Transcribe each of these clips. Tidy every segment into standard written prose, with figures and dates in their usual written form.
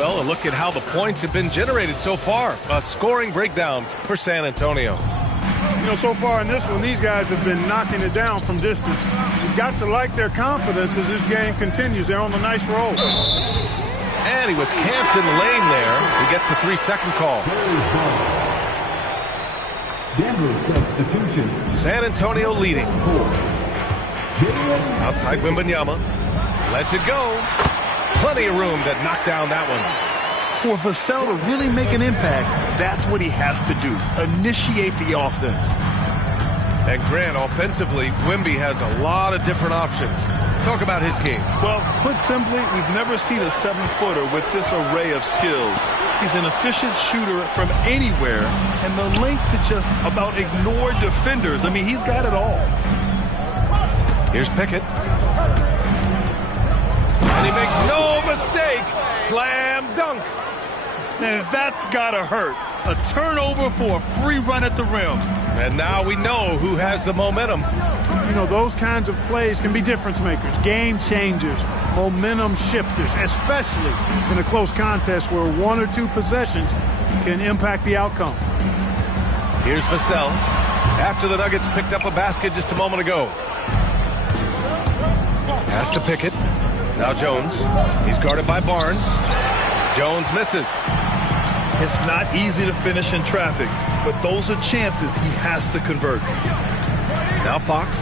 Well, a look at how the points have been generated so far. A scoring breakdown for San Antonio. You know, so far in this one, these guys have been knocking it down from distance. You've got to like their confidence as this game continues. They're on a nice roll. And he was camped in the lane there. He gets a 3-second call. Denver substitution. San Antonio leading. Outside Wembanyama. Lets it go. Plenty of room to knock down that one. For Vassell to really make an impact, that's what he has to do. Initiate the offense. And Grant, offensively, Wemby has a lot of different options. Talk about his game. Well, put simply, we've never seen a 7-footer with this array of skills. He's an efficient shooter from anywhere, and the length to just about ignore defenders. I mean, he's got it all. Here's Pickett. And he makes no mistake. Slam dunk. And that's got to hurt. A turnover for a free run at the rim. And now we know who has the momentum. You know, those kinds of plays can be difference makers, game changers, momentum shifters, especially in a close contest where 1 or 2 possessions can impact the outcome. Here's Vassell. After the Nuggets picked up a basket just a moment ago. Pass to Pickett. Now Jones. He's guarded by Barnes. Jones misses. It's not easy to finish in traffic, but those are chances he has to convert. Now Fox.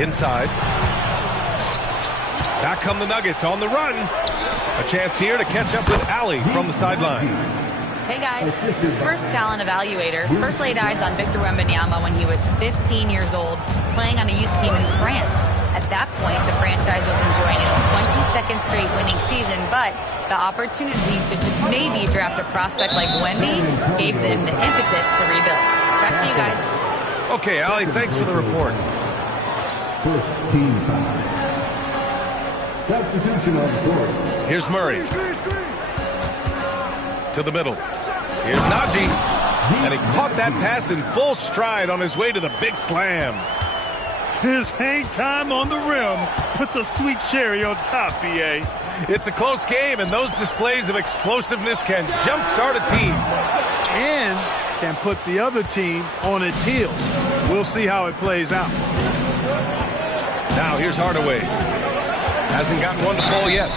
Inside. Back come the Nuggets on the run. A chance here to catch up with Allie from the sideline. Hey guys, Spurs talent evaluators first laid eyes on Victor Wembanyama when he was 15 years old, playing on a youth team in France. At that point, the franchise was enjoying its 22nd straight winning season, but the opportunity to just maybe draft a prospect like Wemby gave them the impetus to rebuild. Back to you guys. Okay, Allie, thanks for the report. First team foul. Substitution on court. Here's Murray. To the middle. Here's Najee. And he caught that pass in full stride on his way to the big slam. His hang time on the rim puts a sweet cherry on top, B.A. It's a close game, and those displays of explosiveness can jumpstart a team. And can put the other team on its heels. We'll see how it plays out. Now here's Hardaway. Hasn't gotten one to fall yet.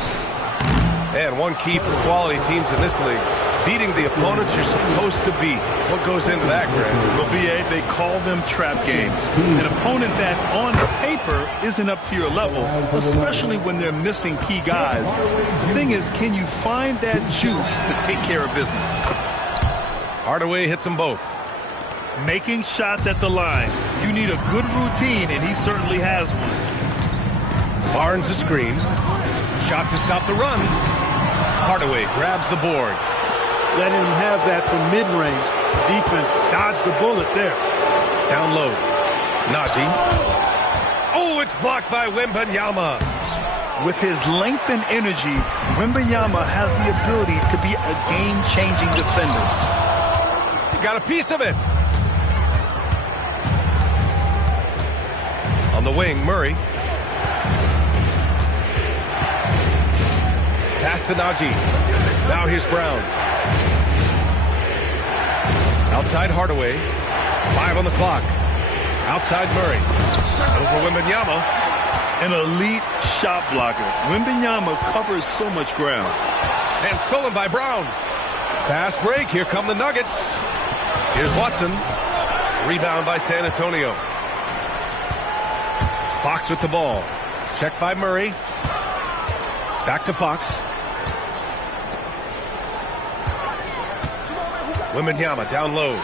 And one key for quality teams in this league, beating the opponents you're supposed to beat. What goes into that, Grant? Well, B.A., they call them trap games. An opponent that, on paper, isn't up to your level, especially when they're missing key guys. The thing is, can you find that juice to take care of business? Hardaway hits them both. Making shots at the line. You need a good routine, and he certainly has one. Barnes a screen. Shot to stop the run. Hardaway grabs the board. Letting him have that from mid-range. Defense dodged the bullet there. Down low. Najee. Oh, it's blocked by Wembanyama. With his length and energy, Wembanyama has the ability to be a game-changing defender. Got a piece of it. On the wing, Murray. Pass to Najee. Now here's Brown. Outside Hardaway. 5 on the clock. Outside Murray. Over Wembanyama. An elite shot blocker. Wembanyama covers so much ground. And stolen by Brown. Fast break. Here come the Nuggets. Here's Watson. Rebound by San Antonio. Fox with the ball. Checked by Murray. Back to Fox. Wembanyama down low.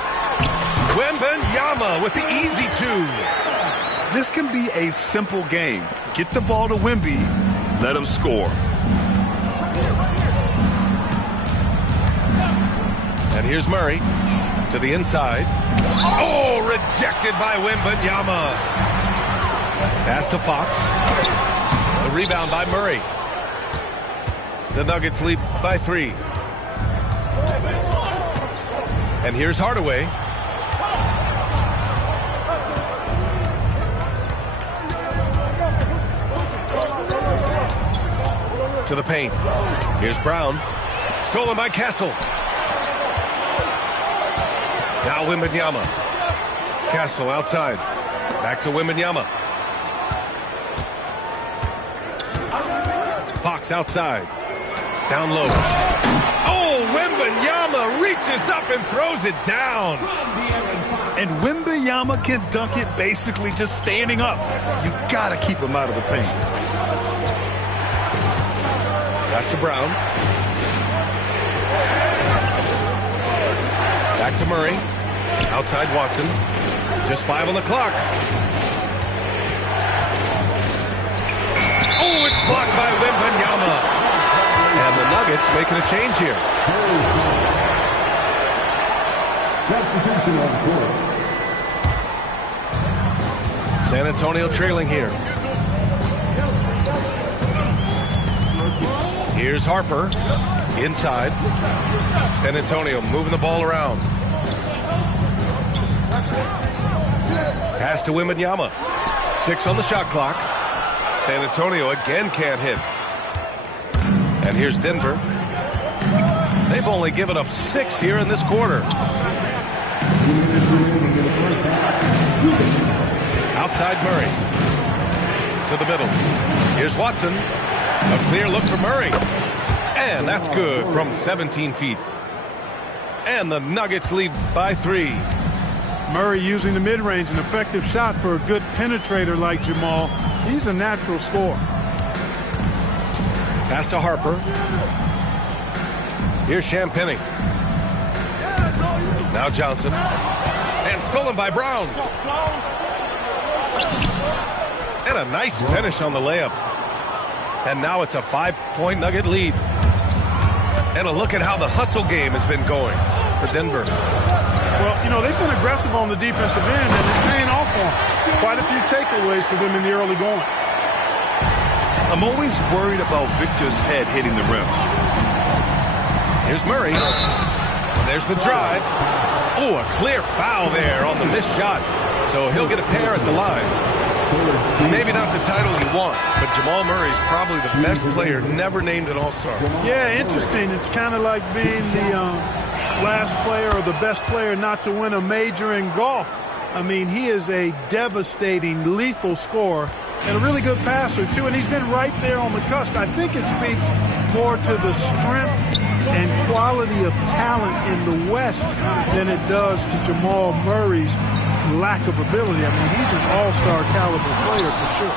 Wembanyama with the easy 2. This can be a simple game. Get the ball to Wemby. Let him score. And here's Murray to the inside. Oh, rejected by Wembanyama. Pass to Fox. The rebound by Murray. The Nuggets lead by 3. And here's Hardaway. To the paint. Here's Brown. Stolen by Castle. Now Wembanyama. Castle outside. Back to Wembanyama. Fox outside. Down low. Oh, Wembanyama reaches up and throws it down. And Wembanyama can dunk it basically just standing up. You got to keep him out of the paint. Pass to Brown. Back to Murray. Outside Watson. Just 5 on the clock. Oh, it's blocked by Wembanyama. And the Nuggets making a change here. Substitution on court. San Antonio trailing here. Here's Harper. Inside. San Antonio moving the ball around. Pass to Wembanyama. 6 on the shot clock. San Antonio again can't hit. And here's Denver. They've only given up 6 here in this quarter. Outside Murray. To the middle. Here's Watson. A clear look for Murray. And that's good from 17 feet. And the Nuggets lead by 3. Murray using the mid-range, an effective shot for a good penetrator like Jamal. He's a natural scorer. Pass to Harper. Here's Champagnie. Now Johnson. And stolen by Brown. And a nice finish on the layup. And now it's a 5-point Nugget lead. And a look at how the hustle game has been going for Denver. Well, you know, they've been aggressive on the defensive end, and it's paying off for them. Quite a few takeaways for them in the early going. I'm always worried about Victor's head hitting the rim. Here's Murray. And there's the drive. Oh, a clear foul there on the missed shot. So he'll get a pair at the line. Maybe not the title you want, but Jamal Murray's probably the best player never named an All-Star. Yeah, interesting. It's kind of like being the last player or the best player not to win a major in golf. I mean, he is a devastating, lethal scorer and a really good passer, too. And he's been right there on the cusp. I think it speaks more to the strength and quality of talent in the West than it does to Jamal Murray's lack of ability. I mean, he's an all-star caliber player for sure.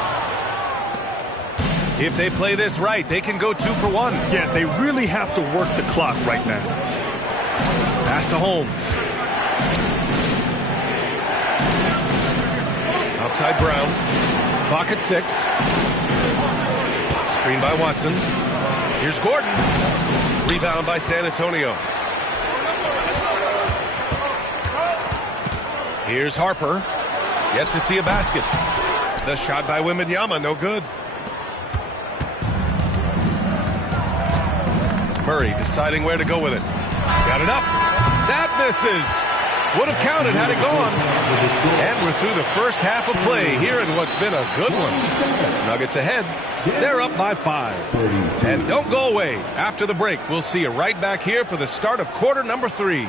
If they play this right, they can go 2 for 1. Yeah, they really have to work the clock right now. Pass to Holmes. Outside Brown. Clock at 6. Screen by Watson. Here's Gordon. Rebound by San Antonio. Here's Harper. Yet to see a basket. The shot by Wembanyama, no good. Murray deciding where to go with it. Got it up. That misses. Would have counted had it gone. And we're through the first half of play here in what's been a good one. Nuggets ahead. They're up by 5. And don't go away. After the break, we'll see you right back here for the start of quarter number 3.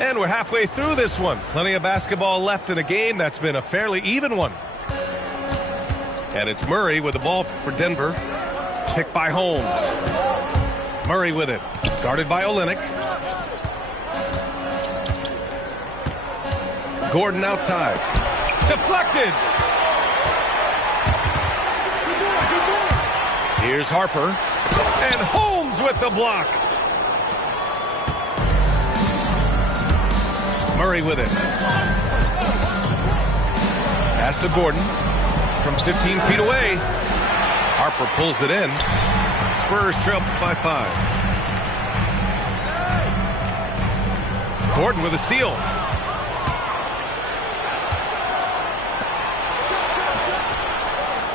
And we're halfway through this one. Plenty of basketball left in a game that's been a fairly even one. And it's Murray with the ball for Denver. Picked by Holmes. Murray with it. Guarded by Olynyk. Gordon outside. Deflected. Here's Harper. And Holmes with the block. Murray with it. Pass to Gordon. From 15 feet away. Harper pulls it in. Spurs trail by 5. Gordon with a steal.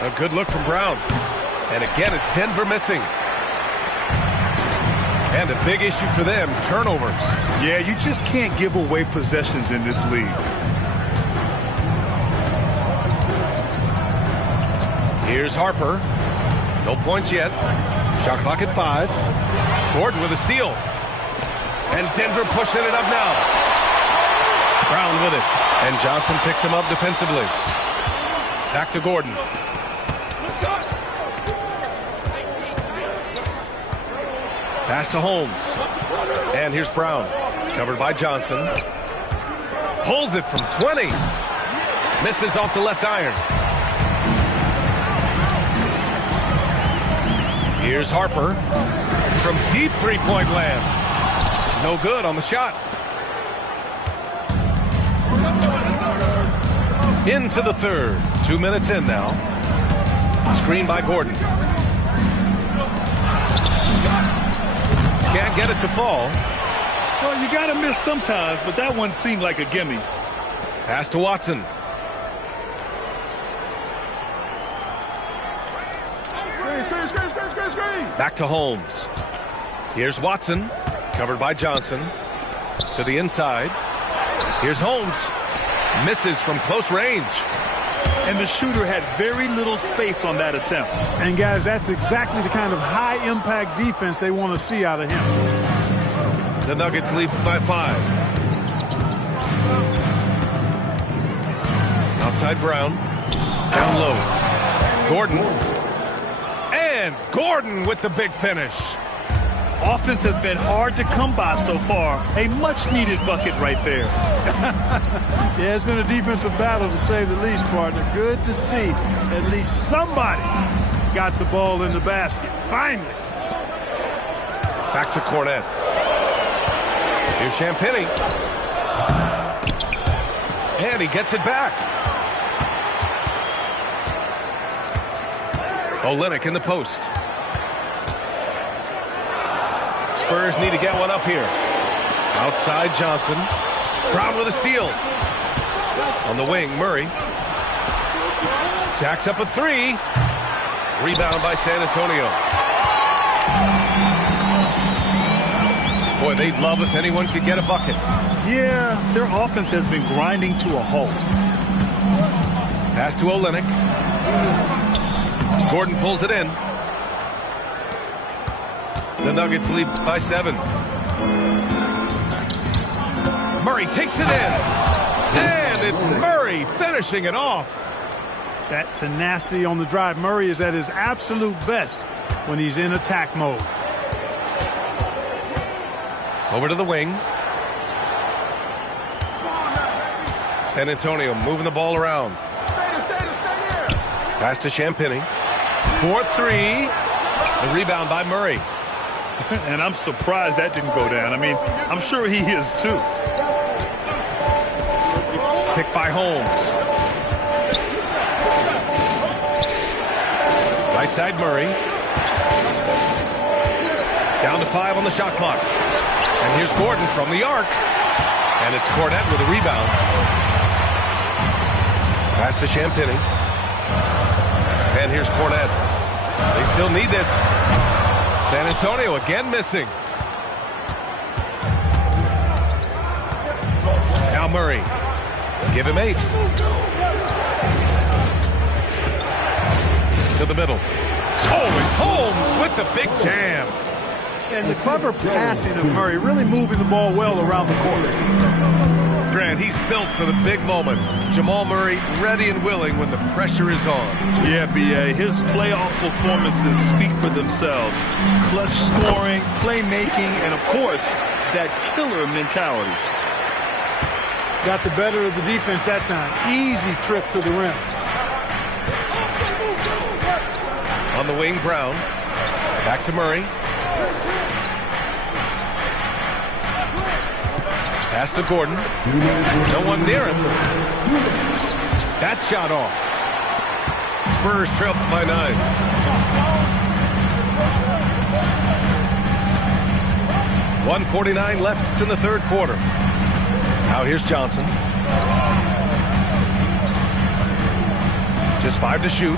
A good look from Brown. And again, it's Denver missing. And a big issue for them, turnovers. Yeah, you just can't give away possessions in this league. Here's Harper. No points yet. Shot clock at 5. Gordon with a steal. And Denver pushing it up now. Brown with it. And Johnson picks him up defensively. Back to Gordon. Pass to Holmes. And here's Brown. Covered by Johnson. Pulls it from 20. Misses off the left iron. Here's Harper. From deep three-point land. No good on the shot. Into the third. 2 minutes in now. Screen by Gordon. Can't get it to fall. Well, you got to miss sometimes, but that one seemed like a gimme. Pass to Watson. Back to Holmes. Here's Watson. Covered by Johnson. To the inside. Here's Holmes. Misses from close range. And the shooter had very little space on that attempt. And guys, that's exactly the kind of high-impact defense they want to see out of him. The Nuggets lead by 5. Outside Brown. Down low. Gordon. And Gordon with the big finish. Offense has been hard to come by so far. A much-needed bucket right there. Yeah, it's been a defensive battle, to say the least, partner. Good to see at least somebody got the ball in the basket. Finally. Back to Cornet. Here's Champagnie. And he gets it back. Olynyk in the post. Spurs need to get one up here. Outside Johnson. Brown with a steal. On the wing, Murray. Jacks up a 3. Rebound by San Antonio. Boy, they'd love if anyone could get a bucket. Yeah, their offense has been grinding to a halt. Pass to Olynyk. Gordon pulls it in. The Nuggets lead by 7. Murray takes it in. And it's Murray finishing it off. That tenacity on the drive. Murray is at his absolute best when he's in attack mode. Over to the wing. San Antonio moving the ball around. Pass to Champagnie. 4-3. The rebound by Murray. And I'm surprised that didn't go down. I mean, I'm sure he is too. Picked by Holmes. Right side Murray. Down to 5 on the shot clock. And here's Gordon from the arc. And it's Cornet with a rebound. Pass to Champagnie. And here's Cornet. They still need this. San Antonio again missing. Now Murray. Give him 8. To the middle. Oh, it's Holmes with the big jam. And the clever passing of Murray, really moving the ball well around the court. Grant and he's built for the big moments. Jamal Murray ready and willing when the pressure is on. Yeah, B.A., his playoff performances speak for themselves. Clutch scoring, playmaking, and, of course, that killer mentality. Got the better of the defense that time. Easy trip to the rim. On the wing, Brown. Back to Murray. Pass to Gordon. No one near him. That shot off. Spurs trail by 9. .149 left in the third quarter. Now here's Johnson. Just 5 to shoot.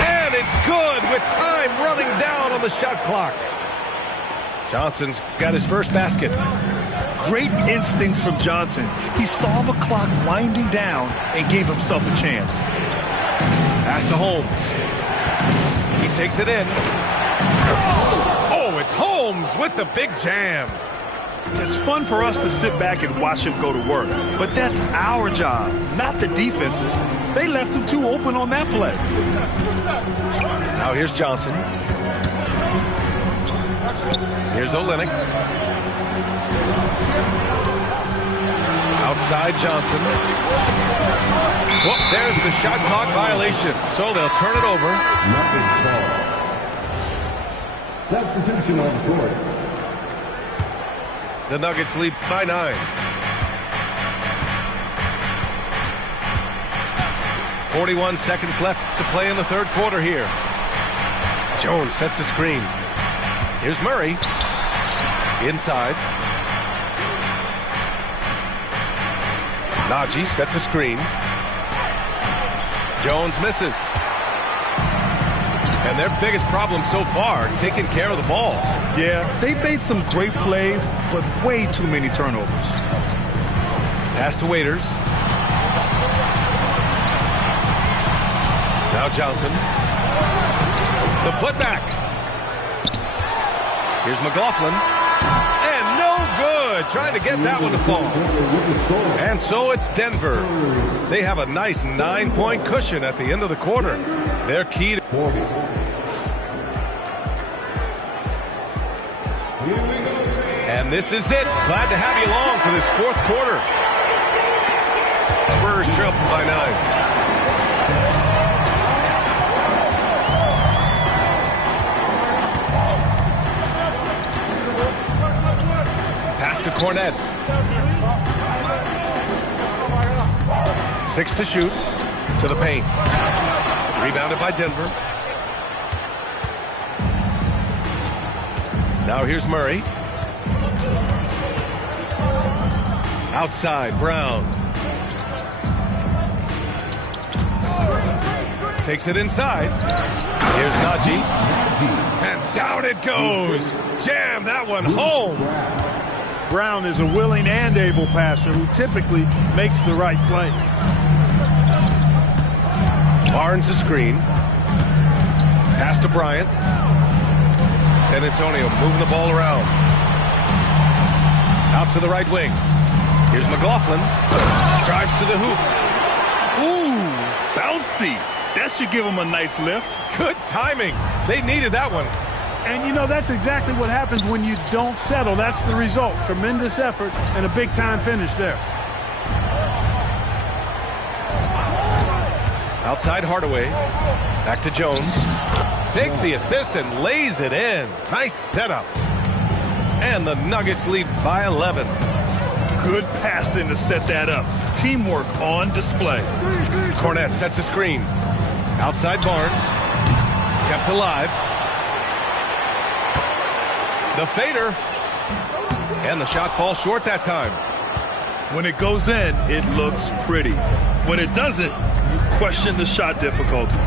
And it's good with time running down on the shot clock. Johnson's got his first basket. Great instincts from Johnson. He saw the clock winding down and gave himself a chance. Pass to Holmes. He takes it in. Oh, it's Holmes with the big jam. It's fun for us to sit back and watch him go to work, but that's our job, not the defense's. They left him too open on that play. Now here's Johnson. Here's Olynyk. Outside Johnson. Well, there's the shot clock violation, so they'll turn it over. Substitution on the court. The Nuggets lead by 9. 41 seconds left to play in the third quarter here. Jones sets a screen. Here's Murray. Inside. Najee sets a screen. Jones misses. And their biggest problem so far, taking care of the ball. Yeah, they've made some great plays, but way too many turnovers. Pass to Waiters. Now Johnson. The putback. Here's McLaughlin. And no good. Trying to get that one to fall. And so it's Denver. They have a nice 9-point cushion at the end of the quarter. They're key to... And this is it. Glad to have you along for this fourth quarter. Spurs trail by 9. Pass to Cornet. 6 to shoot. To the paint. Rebounded by Denver. Now here's Murray. Outside, Brown. Takes it inside. Here's Najee. And down it goes. Jam that one home. Brown is a willing and able passer who typically makes the right play. Barnes a screen. Pass to Bryant. San Antonio moving the ball around. Out to the right wing. Here's McLaughlin. Drives to the hoop. Ooh, bouncy. That should give him a nice lift. Good timing. They needed that one. And, you know, that's exactly what happens when you don't settle. That's the result. Tremendous effort and a big-time finish there. Outside Hardaway. Back to Jones. Takes the assist and lays it in. Nice setup. And the Nuggets lead by 11. Good passing to set that up. Teamwork on display. Cornet sets a screen. Outside Barnes. Kept alive. The fader. And the shot falls short that time. When it goes in, it looks pretty. When it doesn't, you question the shot difficulty.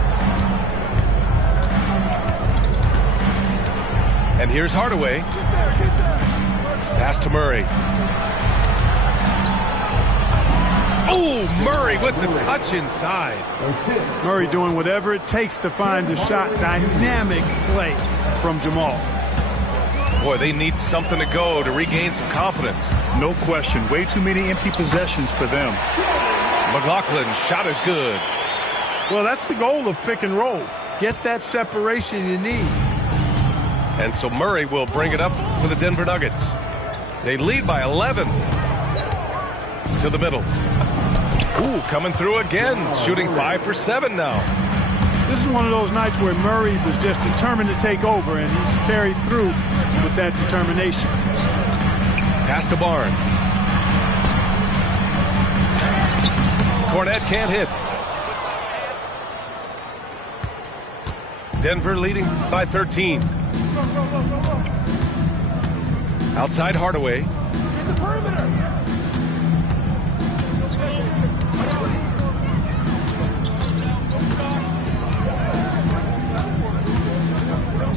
And here's Hardaway. Pass to Murray. Oh, Murray with the touch inside. Murray doing whatever it takes to find the shot. Dynamic play from Jamal. Boy, they need something to go to regain some confidence. No question. Way too many empty possessions for them. McLaughlin's shot is good. Well, that's the goal of pick and roll. Get that separation you need. And so Murray will bring it up for the Denver Nuggets. They lead by 11. To the middle. Ooh, coming through again. Shooting 5 for 7 now. This is one of those nights where Murray was just determined to take over, and he's carried through with that determination. Pass to Barnes. Cornette can't hit. Denver leading by 13. Outside Hardaway. Hit the perimeter.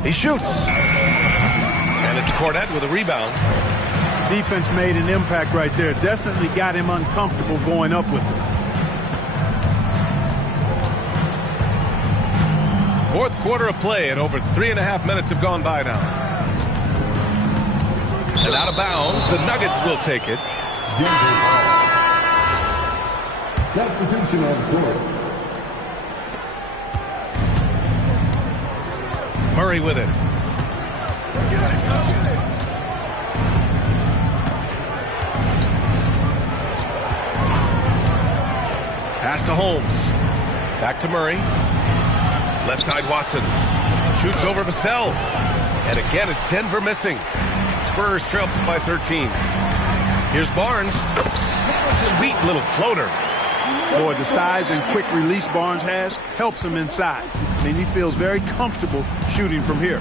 He shoots. And it's Cornette with a rebound. Defense made an impact right there. Definitely got him uncomfortable going up with it. Fourth quarter of play, and over 3.5 minutes have gone by now. And out of bounds, the Nuggets will take it. Substitution on the court. Murray with it. Pass to Holmes. Back to Murray. Left side Watson. Shoots over Vassell. And again, it's Denver missing. Spurs trail by 13. Here's Barnes. Sweet little floater. Boy, the size and quick release Barnes has helps him inside. I mean, he feels very comfortable shooting from here.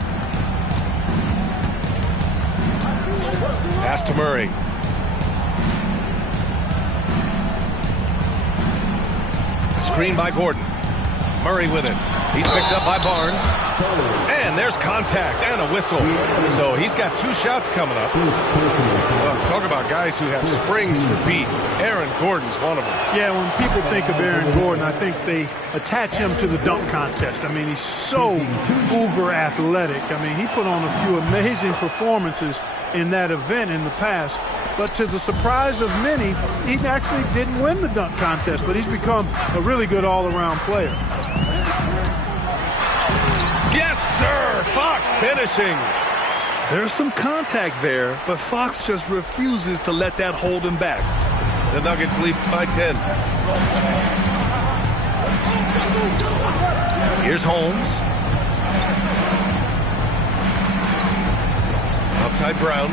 Pass to Murray. Screen by Gordon. Murray with it. He's picked up by Barnes. And there's contact and a whistle. So he's got 2 shots coming up. Well, talk about guys who have springs for feet. Aaron Gordon's one of them. Yeah, when people think of Aaron Gordon, I think they attach him to the dunk contest. I mean, he's so uber athletic. I mean, he put on a few amazing performances in that event in the past. But to the surprise of many, he actually didn't win the dunk contest, but he's become a really good all-around player. Yes, sir! Fox finishing. There's some contact there, but Fox just refuses to let that hold him back. The Nuggets lead by 10. Here's Holmes. Outside Brown.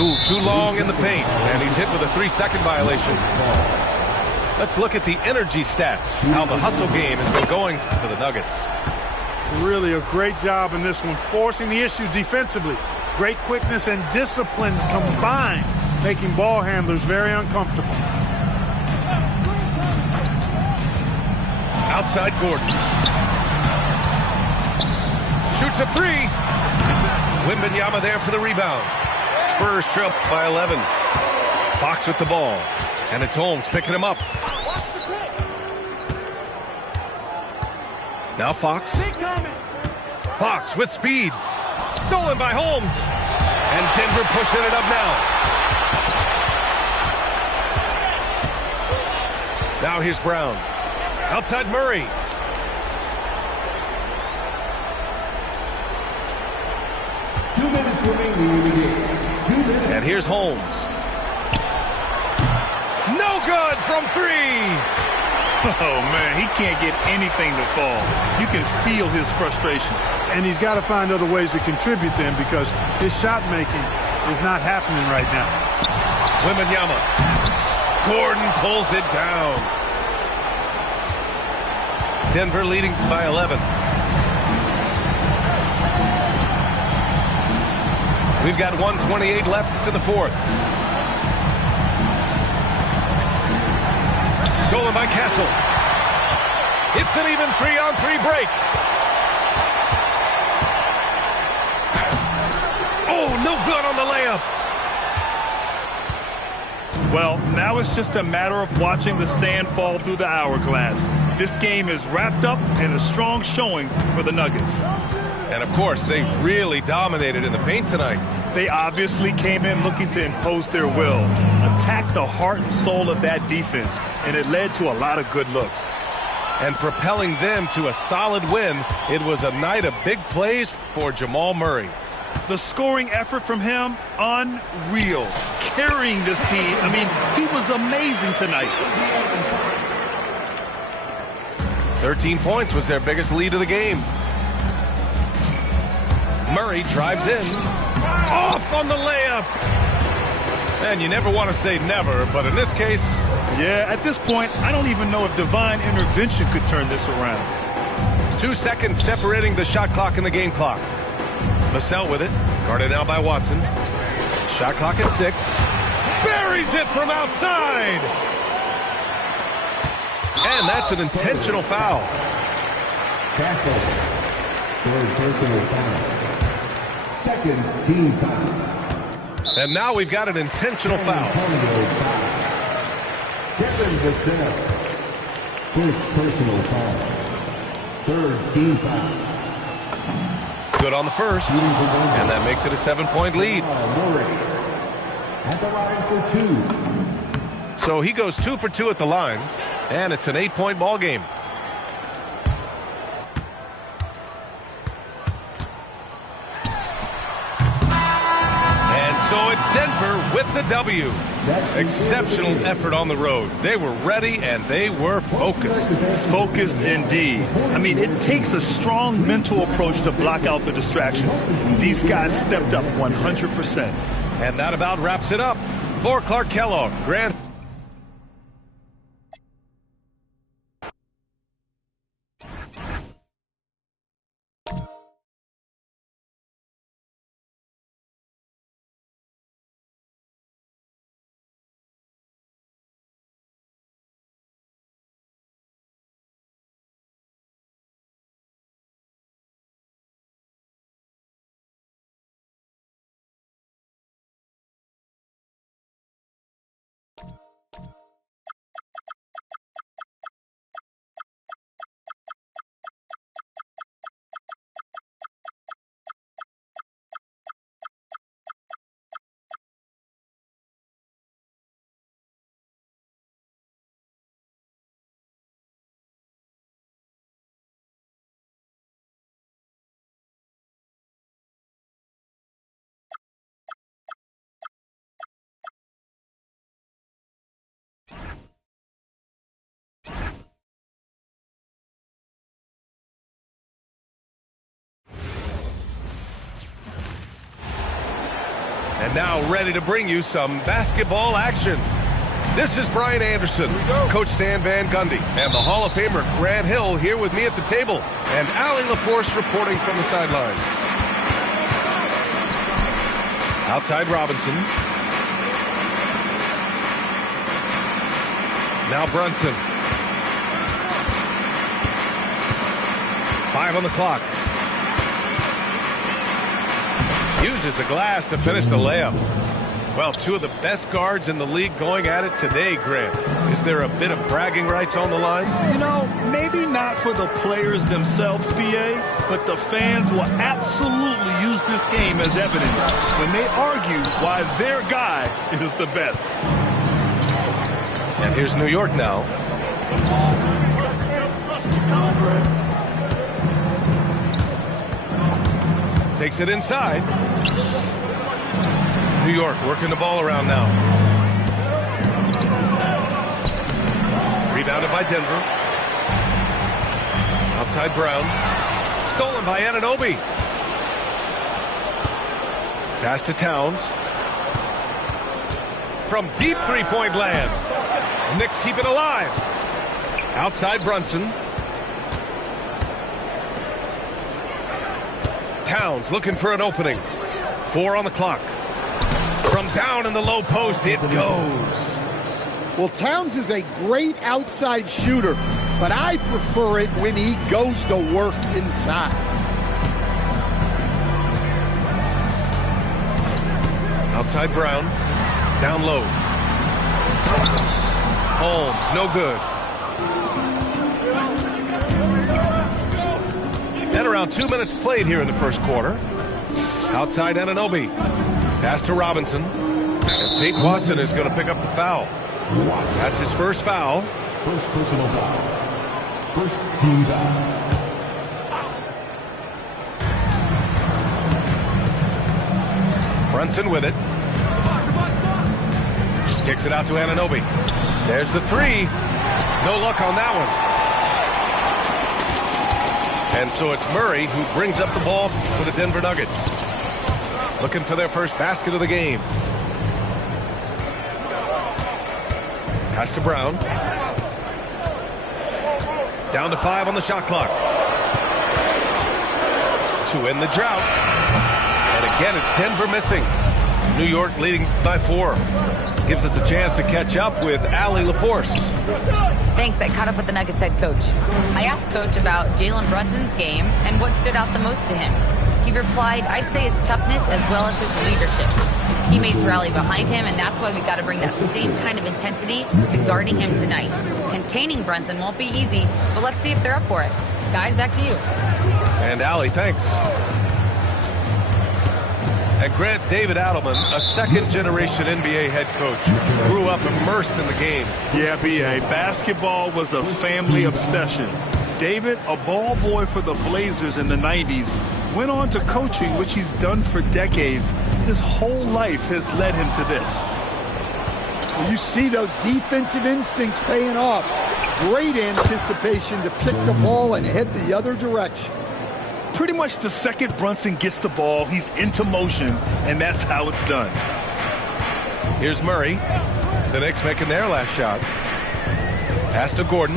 Ooh, too long in the paint, and he's hit with a 3-second violation. Let's look at the energy stats, how the hustle game has been going for the Nuggets. Really a great job in this one, forcing the issue defensively. Great quickness and discipline combined, making ball handlers very uncomfortable. Outside Gordon. Shoots a 3. Wembanyama there for the rebound. Spurs trail by 11. Fox with the ball. And it's Holmes picking him up. Now Fox. Fox with speed. Stolen by Holmes. And Denver pushing it up now. Now here's Brown. Outside Murray. And here's Holmes. No good from 3. Oh, man, he can't get anything to fall. You can feel his frustration. And he's got to find other ways to contribute then, because his shot making is not happening right now. Wembanyama. Gordon pulls it down. Denver leading by 11. We've got 1:28 left to the 4th. Stolen by Castle. It's an even 3-on-3 break. Oh, no good on the layup. Well, now it's just a matter of watching the sand fall through the hourglass. This game is wrapped up in a strong showing for the Nuggets. And, of course, they really dominated in the paint tonight. They obviously came in looking to impose their will, attack the heart and soul of that defense, and it led to a lot of good looks. And propelling them to a solid win, it was a night of big plays for Jamal Murray. The scoring effort from him, unreal. Carrying this team, I mean, he was amazing tonight. 13 points was their biggest lead of the game. Murray drives in. Off on the layup. And you never want to say never, but in this case... Yeah, at this point, I don't even know if divine intervention could turn this around. 2 seconds separating the shot clock and the game clock. Vassell with it. Guarded now by Watson. Shot clock at 6. Buries it from outside. And that's an intentional foul. Castle. Third personal foul. Second team foul. And now we've got an intentional foul. Kevin Vassell. First personal foul. Third team foul. Good on the first. And that makes it a 7-point lead. Murray at the line for 2. So he goes 2 for 2 at the line. And it's an 8-point ball game. So it's Denver with the W. Exceptional effort on the road. They were ready and they were focused. Focused indeed. I mean, it takes a strong mental approach to block out the distractions. These guys stepped up 100%. And that about wraps it up. For Clark Kellogg, Grant. And now ready to bring you some basketball action. This is Brian Anderson, Coach Stan Van Gundy, and the Hall of Famer Grant Hill here with me at the table, and Allie LaForce reporting from the sideline. Outside Robinson. Now Brunson. 5 on the clock. Uses the glass to finish the layup. Well, 2 of the best guards in the league going at it today, Grant. Is there a bit of bragging rights on the line? You know, maybe not for the players themselves, BA, but the fans will absolutely use this game as evidence when they argue why their guy is the best. And here's New York now. Takes it inside. New York working the ball around now. Rebounded by Denver. Outside Brown. Stolen by Anunoby. Pass to Towns. From deep three-point land. The Knicks keep it alive. Outside Brunson. Towns looking for an opening. 4 on the clock. From down in the low post, it goes. Well, Towns is a great outside shooter, but I prefer it when he goes to work inside. Outside Brown. Down low. Holmes, no good. And around 2 minutes played here in the first quarter. Outside Anunoby. Pass to Robinson. And Peyton Watson is going to pick up the foul. That's his first foul. First personal foul. First team foul. Brunson with it. Kicks it out to Anunoby. There's the three. No luck on that one. And so it's Murray who brings up the ball for the Denver Nuggets. Looking for their first basket of the game. Pass to Brown. Down to 5 on the shot clock. To end the drought. And again, it's Denver missing. New York leading by 4. Gives us a chance to catch up with Allie LaForce. Thanks. I caught up with the Nuggets head coach. I asked Coach about Jalen Brunson's game and what stood out the most to him. He replied, I'd say his toughness as well as his leadership. His teammates rally behind him, and that's why we've got to bring that same kind of intensity to guarding him tonight. Containing Brunson won't be easy, but let's see if they're up for it. Guys, back to you. And Allie, thanks. And Grant, David Adelman, a second-generation NBA head coach, grew up immersed in the game. Yeah, B.A., basketball was a family obsession. David, a ball boy for the Blazers in the 90s, went on to coaching, which he's done for decades. His whole life has led him to this. Well, you see those defensive instincts paying off. Great anticipation to pick the ball and head the other direction. Pretty much the second Brunson gets the ball, he's into motion, and that's how it's done. Here's Murray. The Knicks making their last shot. Pass to Gordon.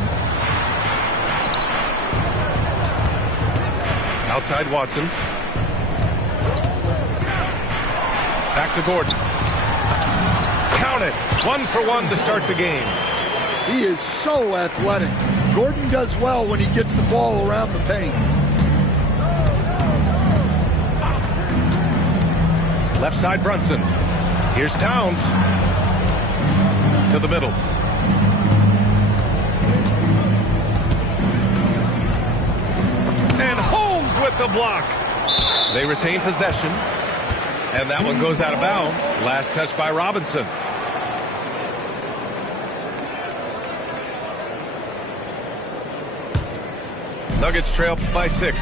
Outside Watson. Back to Gordon. Count it. 1 for 1 to start the game. He is so athletic. Gordon does well when he gets the ball around the paint. Left side Brunson. Here's Towns. To the middle. And Holmes with the block. They retain possession. And that one goes out of bounds. Last touch by Robinson. Nuggets trail by 6.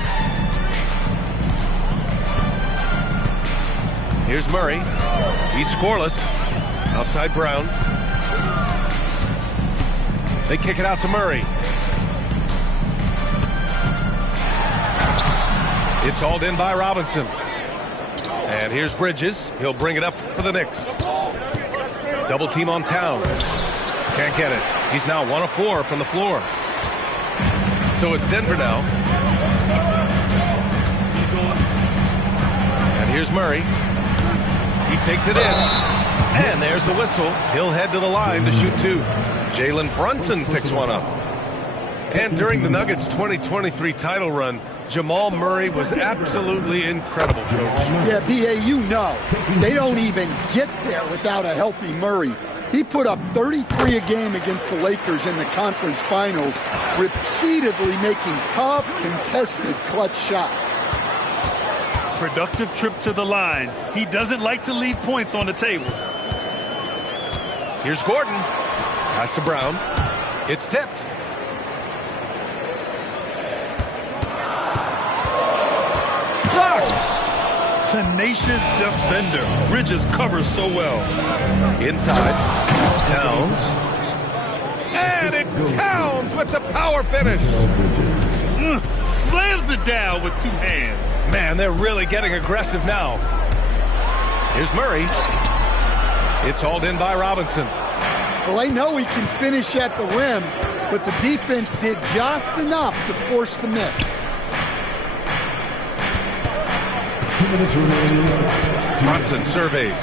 Here's Murray. He's scoreless. Outside Brown. They kick it out to Murray. It's hauled in by Robinson. And here's Bridges. He'll bring it up for the Knicks. Double team on Towns. Can't get it. He's now 1 of 4 from the floor. So it's Denver now. And here's Murray. He takes it in. And there's a whistle. He'll head to the line to shoot 2. Jalen Brunson picks one up. And during the Nuggets' 2023 title run, Jamal Murray was absolutely incredible, Coach. Yeah, B.A., you know, they don't even get there without a healthy Murray. He put up 33 a game against the Lakers in the conference finals, repeatedly making tough, contested, clutch shots. Productive trip to the line. He doesn't like to leave points on the table. Here's Gordon. Pass to Brown. It's tipped. Tenacious defender. Bridges covers so well. Inside. Towns. And it's Towns with the power finish. Slams it down with 2 hands. Man, they're really getting aggressive now. Here's Murray. It's hauled in by Robinson. Well, they know he can finish at the rim, but the defense did just enough to force the miss. 2 minutes remaining. Brunson surveys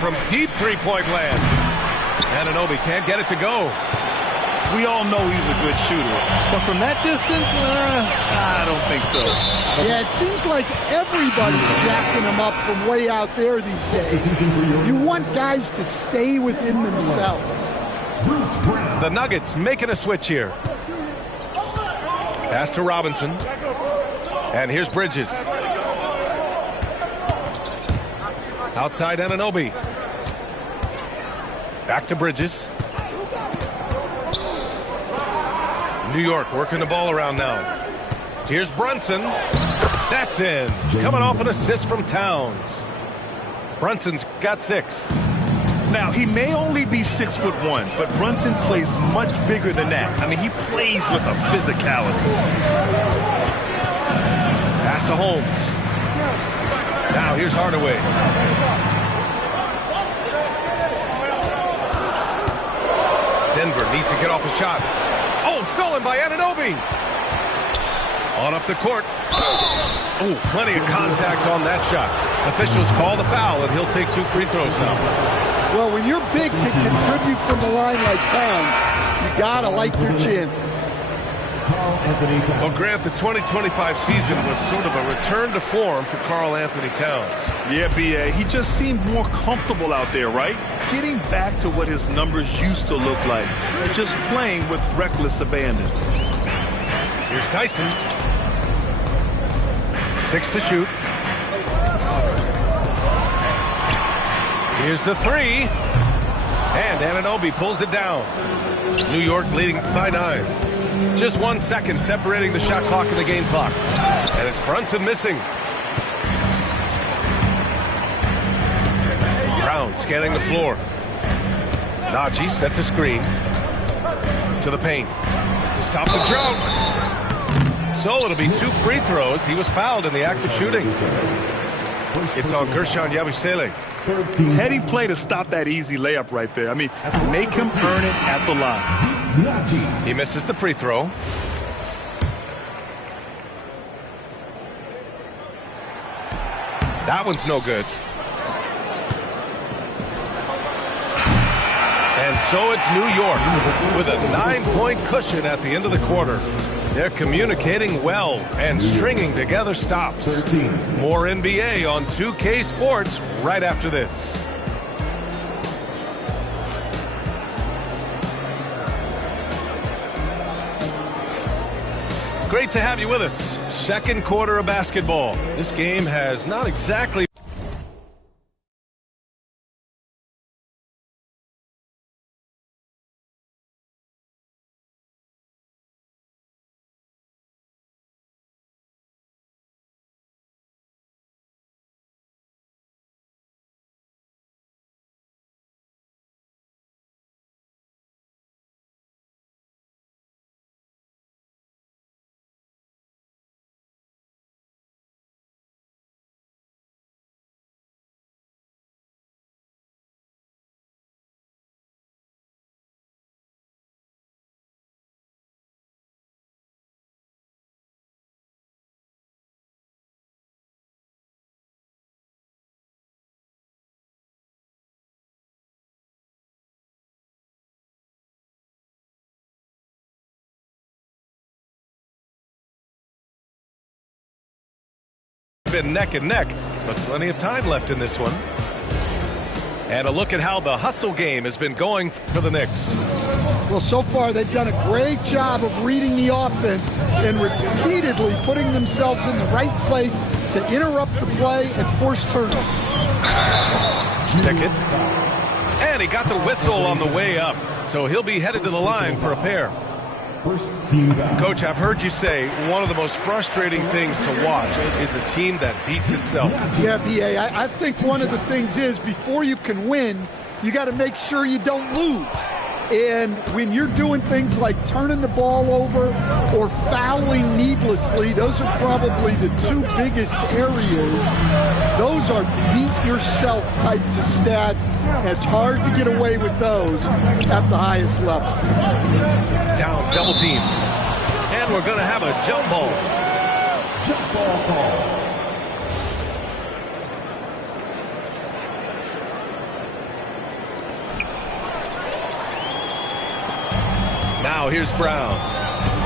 from deep three-point land. Anunoby can't get it to go. We all know he's a good shooter, but from that distance, I don't think so. Yeah, it seems like everybody's jacking him up from way out there these days. You want guys to stay within themselves. The Nuggets making a switch here. Pass to Robinson. And here's Bridges. Outside Anunoby. Back to Bridges. New York working the ball around now. Here's Brunson. That's in. Coming off an assist from Towns. Brunson's got 6. Now, he may only be 6'1", but Brunson plays much bigger than that. I mean, he plays with a physicality. Pass to Holmes. Now here's Hardaway. Denver needs to get off a shot. Oh, stolen by Anunoby. On up the court. Oh, plenty of contact on that shot. Officials call the foul, and he'll take 2 free throws now. Well, when you're big, can contribute from the line like Towns, you gotta like your chances. Well, Grant, the 2025 season was sort of a return to form for Karl Anthony Towns. Yeah, B.A., he just seemed more comfortable out there, right? Getting back to what his numbers used to look like. Just playing with reckless abandon. Here's Tyson. 6 to shoot. Here's the 3. And Anunoby pulls it down. New York leading by 9. Just 1 second separating the shot clock and the game clock. And it's Brunson missing. Brown scanning the floor. Najee sets a screen. To the paint. To stop the drought. So it'll be 2 free throws. He was fouled in the act of shooting. It's on Guerschon Yabusele. Heady play to stop that easy layup right there. I mean, make him earn it at the line. He misses the free throw. That one's no good. And so it's New York with a 9-point cushion at the end of the quarter. They're communicating well and stringing together stops. More NBA on 2K Sports right after this. Great to have you with us. Second quarter of basketball. This game has not exactly been neck and neck, but plenty of time left in this one. And a look at how the hustle game has been going for the Knicks. Well, so far they've done a great job of reading the offense and repeatedly putting themselves in the right place to interrupt the play and force turnovers. Pickett. And he got the whistle on the way up, so he'll be headed to the line for a pair. Coach, I've heard you say one of the most frustrating things to watch is a team that beats itself. Yeah, B.A., I think one of the things is before you can win, you got to make sure you don't lose. And when you're doing things like turning the ball over or fouling needlessly, those are probably the 2 biggest areas. Those are beat yourself types of stats. It's hard to get away with those at the highest level. Towns double team. And we're going to have a jump ball. Jump ball call. Now here's Brown.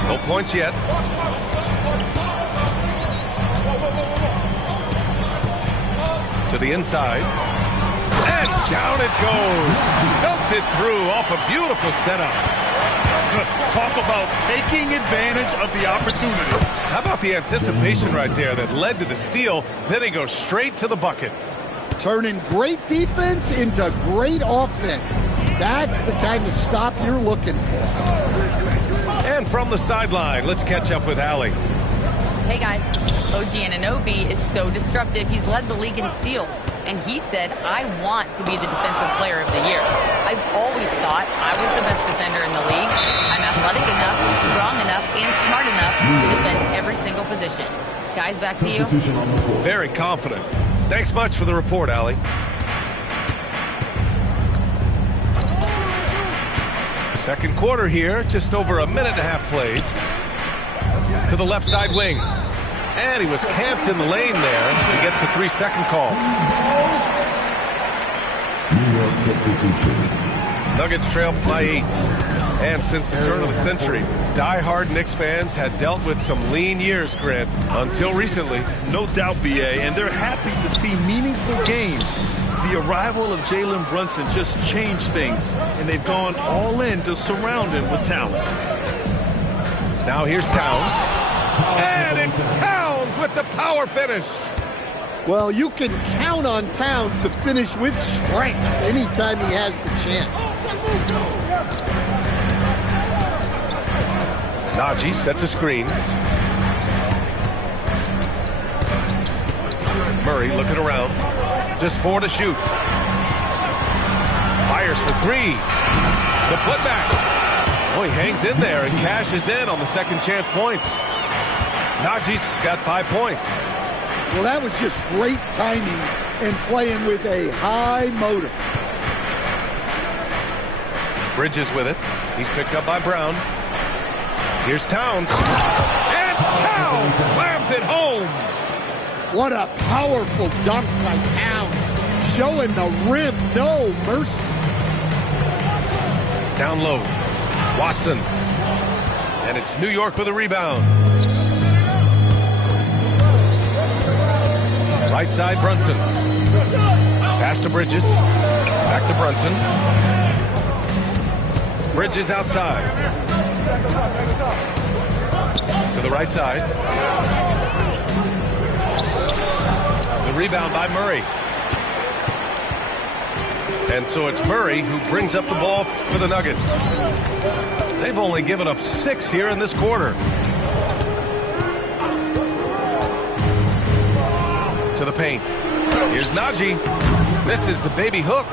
No points yet. To the inside. And down it goes. Dumped it through off a beautiful setup. Talk about taking advantage of the opportunity. How about the anticipation right there that led to the steal? Then he goes straight to the bucket. Turning great defense into great offense. That's the kind of stop you're looking for. And from the sideline, let's catch up with Allie. Hey guys, OG Anunoby is so disruptive. He's led the league in steals. And he said, I want to be the defensive player of the year. I've always thought I was the best defender in the league. I'm athletic enough, strong enough, and smart enough to defend every single position. Guys, back to you. Very confident. Thanks much for the report, Allie. Second quarter here, just over a minute and a half played. To the left side wing. And he was camped in the lane there. He gets a 3-second call. Nuggets trail by 8. And since the turn of the century, die-hard Knicks fans had dealt with some lean years, Grant, until recently. No doubt, BA, and they're happy to see meaningful games. The arrival of Jalen Brunson just changed things, and they've gone all in to surround him with talent. Now here's Towns. And it's Towns with the power finish. Well, you can count on Towns to finish with strength anytime he has the chance. Najee sets a screen. Murray looking around. Just 4 to shoot. Fires for 3. The putback. Oh, he hangs in there and cashes in on the second chance points. Najee's got 5 points. Well, that was just great timing and playing with a high motor. Bridges with it. He's picked up by Brown. Here's Towns. And Towns slams it home. What a powerful dunk by Towns. Showing the rim no mercy. Down low. Watson. And it's New York with a rebound. Right side, Brunson. Pass to Bridges. Back to Brunson. Bridges outside. To the right side. The rebound by Murray. And so it's Murray who brings up the ball for the Nuggets. They've only given up 6 here in this quarter. To the paint. Here's Najee. Misses the baby hook.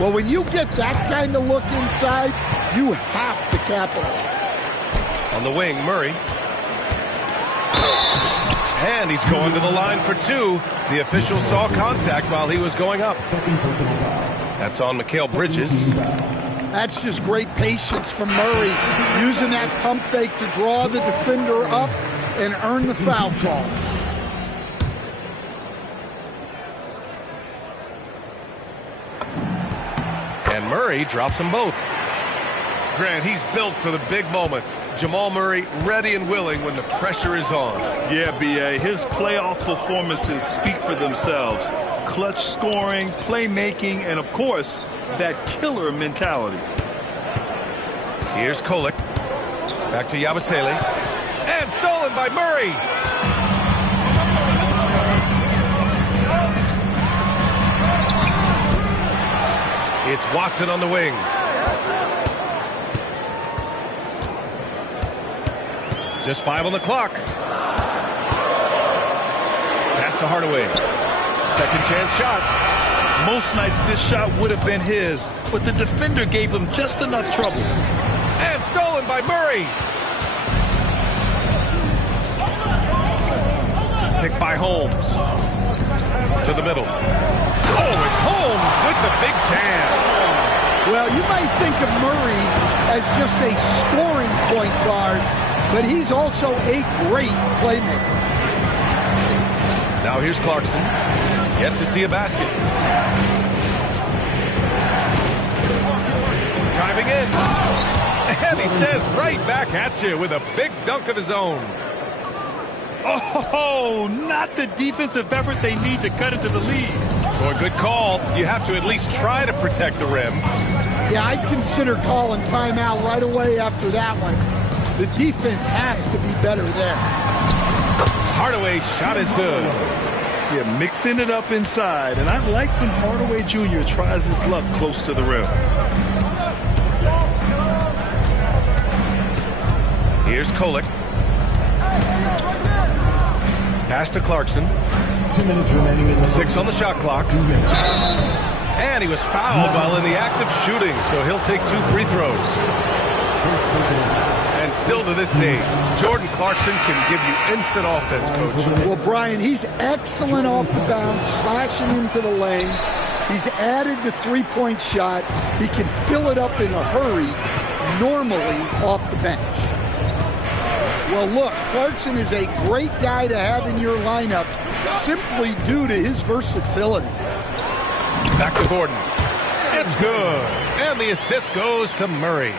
Well, when you get that kind of look inside, you have to capitalize. On the wing, Murray. And he's going to the line for 2. The official saw contact while he was going up. That's on Mikal Bridges. That's just great patience from Murray, using that pump fake to draw the defender up and earn the foul call. And Murray drops them both. Grant, he's built for the big moments. Jamal Murray ready and willing when the pressure is on. Yeah, B.A., his playoff performances speak for themselves. Clutch scoring, playmaking, and, of course, that killer mentality. Here's Kolek. Back to Yabusele. And stolen by Murray. It's Watson on the wing. Just 5 on the clock. Pass to Hardaway. Second chance shot. Most nights this shot would have been his, but the defender gave him just enough trouble. And stolen by Murray. Picked by Holmes. To the middle. Oh, it's Holmes with the big jam. Well, you might think of Murray as just a scoring point guard, but he's also a great playmaker. Now here's Clarkson. Yet to see a basket. Driving in. And he says right back at you with a big dunk of his own. Oh, not the defensive effort they need to cut into the lead. For a good call, you have to at least try to protect the rim. Yeah, I'd consider calling timeout right away after that one. The defense has to be better there. Hardaway's shot is good. Yeah, mixing it up inside. And I like when Hardaway Jr. tries his luck close to the rim. Here's Kolek. Pass to Clarkson. 2 minutes remaining in the 6 on the shot clock. And he was fouled while in the act of shooting, so he'll take 2 free throws. And still to this day, Jordan Clarkson can give you instant offense, Coach. Well, Brian, he's excellent off the bounce, slashing into the lane. He's added the three-point shot. He can fill it up in a hurry, normally off the bench. Well, look, Clarkson is a great guy to have in your lineup simply due to his versatility. Back to Gordon. It's good. And the assist goes to Murray.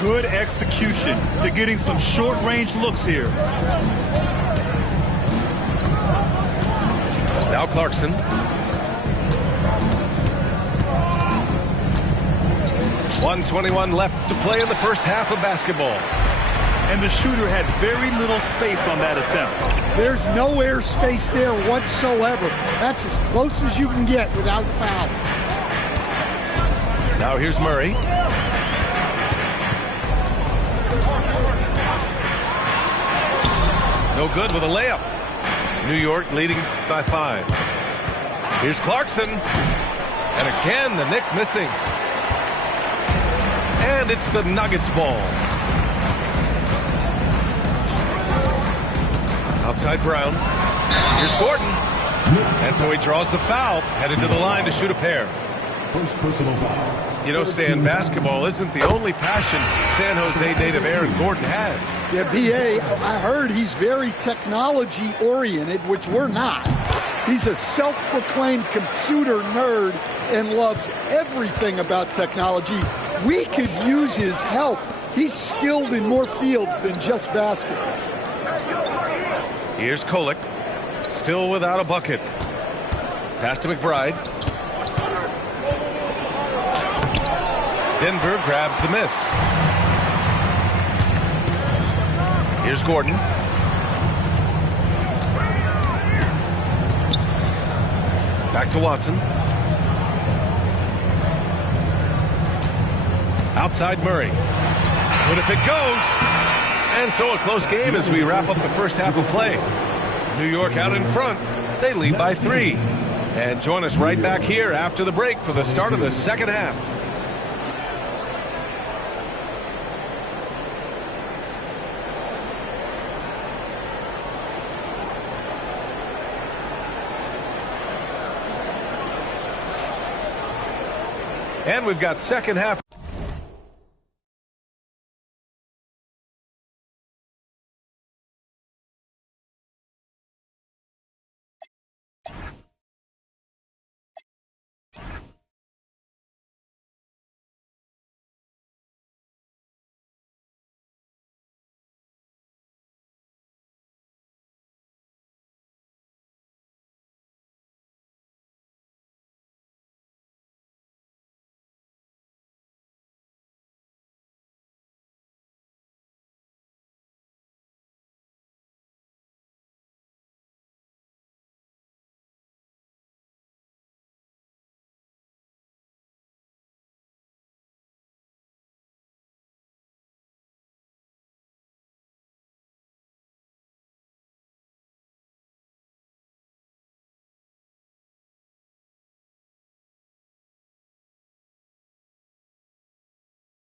Good execution. They're getting some short-range looks here. Now Clarkson. .121 left to play in the first half of basketball. And the shooter had very little space on that attempt. There's no air space there whatsoever. That's as close as you can get without foul. Now here's Murray. No good with a layup. New York leading by 5. Here's Clarkson. And again, the Knicks missing. And it's the Nuggets ball. Outside Brown. Here's Gordon. And so he draws the foul, headed to the line to shoot a pair. First personal foul. You know, Stan, basketball isn't the only passion San Jose native Aaron Gordon has. Yeah, B.A., I heard he's very technology-oriented, which we're not. He's a self-proclaimed computer nerd and loves everything about technology. We could use his help. He's skilled in more fields than just basketball. Here's Kolek, still without a bucket. Pass to McBride. Denver grabs the miss. Here's Gordon. Back to Watson. Outside Murray. But if it goes, and so a close game as we wrap up the first half of play. New York out in front. They lead by 3. And join us right back here after the break for the start of the second half. And we've got second half.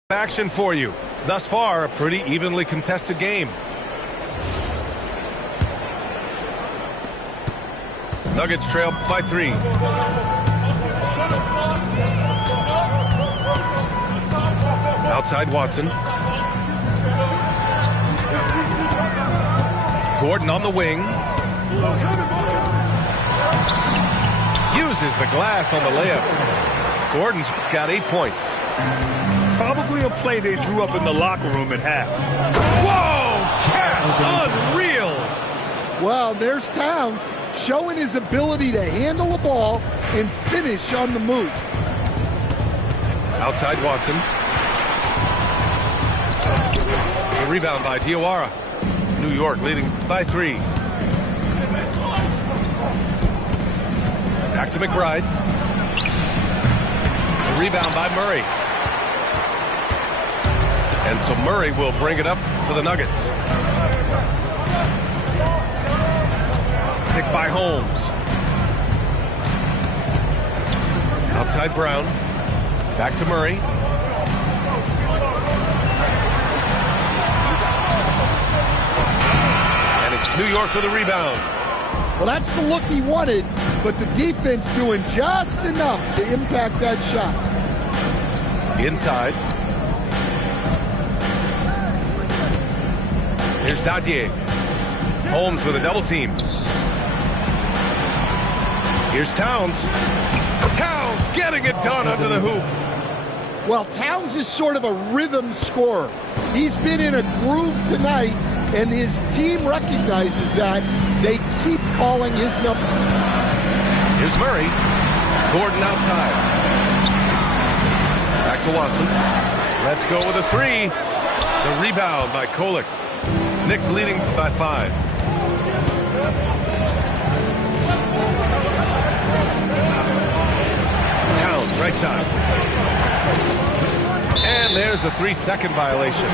Action for you. Thus far, a pretty evenly contested game. Nuggets trail by 3. Outside Watson. Gordon on the wing. Uses the glass on the layup. Gordon's got 8 points. Probably a play they drew up in the locker room at half. Whoa! Cat! Unreal! Well, there's Towns showing his ability to handle the ball and finish on the move. Outside Watson. The rebound by Diawara. New York leading by 3. Back to McBride. The rebound by Murray. And so Murray will bring it up for the Nuggets. Pick by Holmes. Outside Brown. Back to Murray. And it's New York with a rebound. Well, that's the look he wanted, but the defense doing just enough to impact that shot. Inside. Here's Dadier. Holmes with a double team. Here's Towns. Towns getting it done under the hoop. Well, Towns is sort of a rhythm scorer. He's been in a groove tonight, and his team recognizes that. They keep calling his number. Here's Murray. Gordon outside. Back to Watson. Let's go with a 3. The rebound by Kolek. Knicks leading by 5. Towns, right side. And there's a 3-second violation.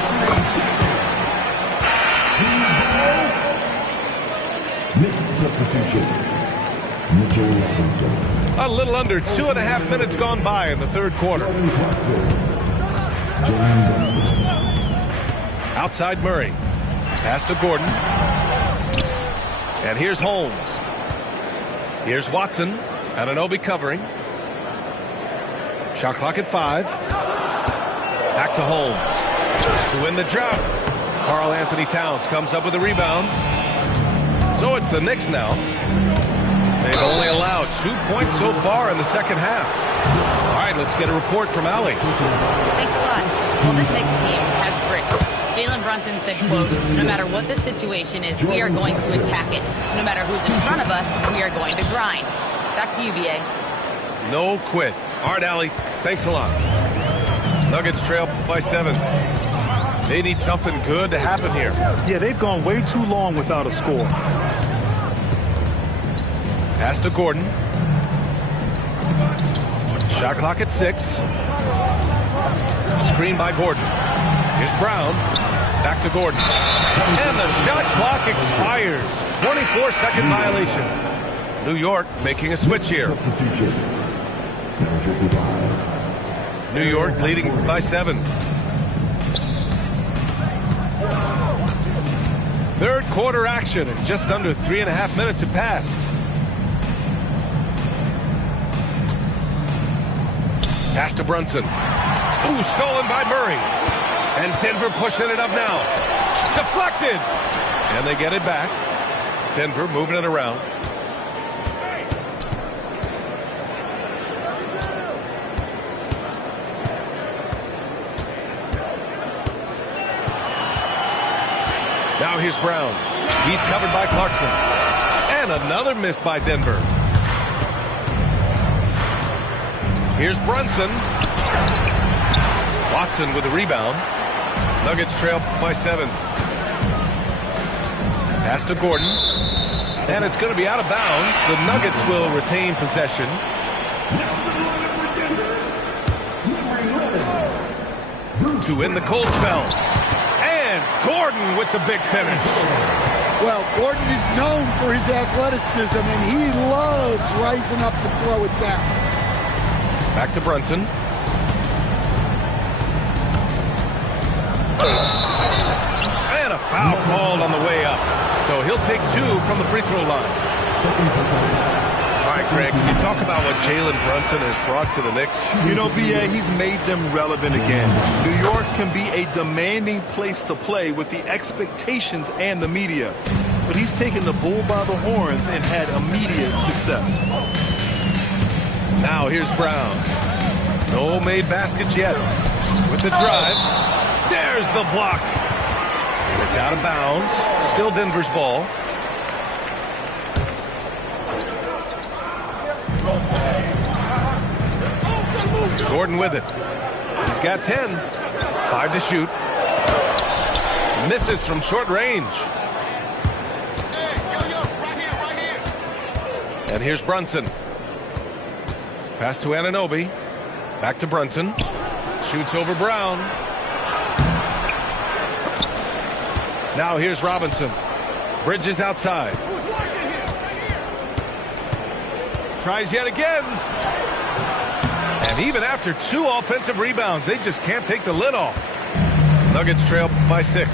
Next substitution, Mitchell Robinson. A little under 2.5 minutes gone by in the third quarter. Outside Murray. Pass to Gordon. And here's Holmes. Here's Watson. Anunoby covering. Shot clock at 5. Back to Holmes. To win the drought. Karl Anthony Towns comes up with a rebound. So it's the Knicks now. They've only allowed 2 points so far in the second half. All right, let's get a report from Allie. Thanks a lot. Well, this Knicks team has grit. Jalen Brunson said, quote, no matter what the situation is, we are going to attack it. No matter who's in front of us, we are going to grind. Back to you, B.A. No quit. All right, Allie, thanks a lot. Nuggets trail by 7. They need something good to happen here. Yeah, they've gone way too long without a score. Pass to Gordon. Shot clock at 6. Screen by Gordon. Here's Brown. Back to Gordon. And the shot clock expires. 24-second violation. New York making a switch here. New York leading by 7. Third quarter action, and just under 3.5 minutes have passed. Pass to Brunson. Ooh, stolen by Murray. And Denver pushing it up now. Deflected. And they get it back. Denver moving it around. Now here's Brown. He's covered by Clarkson. And another miss by Denver. Here's Brunson. Watson with the rebound. Nuggets trail by 7. Pass to Gordon. And it's going to be out of bounds. The Nuggets will retain possession. To win the cold spell. And Gordon with the big finish. Well, Gordon is known for his athleticism, and he loves rising up to throw it down. Back to Brunson. And a foul called on the way up. So he'll take 2 from the free throw line. All right, Greg, can you talk about what Jalen Brunson has brought to the Knicks? You know, B.A., he's made them relevant again. New York can be a demanding place to play with the expectations and the media. But he's taken the bull by the horns and had immediate success. Now here's Brown. No made baskets yet. With the drive. There's the block. And it's out of bounds. Still Denver's ball. Gordon with it. got 10. 5 to shoot. Misses from short range. And here's Brunson. Pass to Anunoby. Back to Brunson. Shoots over Brown. Now here's Robinson. Bridges outside. Tries yet again. And even after 2 offensive rebounds, they just can't take the lid off. Nuggets trail by 6.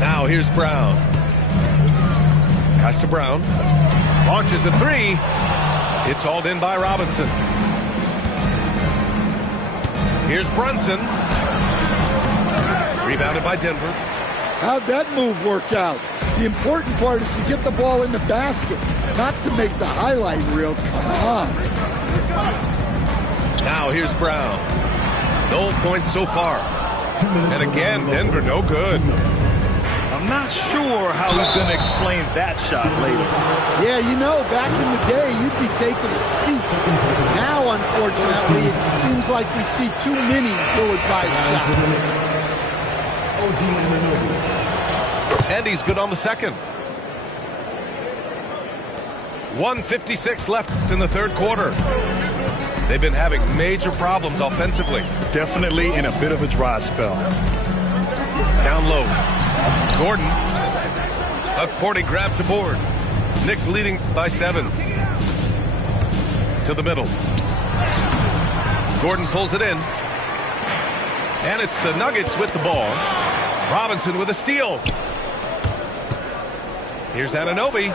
Now here's Brown. Pass to Brown. Launches a 3. It's hauled in by Robinson. Here's Brunson. Rebounded by Denver. How'd that move work out? The important part is to get the ball in the basket, not to make the highlight reel. Come on. Now here's Brown. No points so far. And again, Denver no good. I'm not sure how he's going to explain that shot later. Yeah, you know, back in the day, you'd be taking a seat. Now, unfortunately, it seems like we see too many ill-advised shots. And he's good on the second. 1:56 left in the third quarter. They've been having major problems offensively. Definitely in a bit of a dry spell. Down low. Gordon. Porty grabs the board. Knicks leading by 7. To the middle. Gordon pulls it in. And it's the Nuggets with the ball. Robinson with a steal. Here's Anunoby.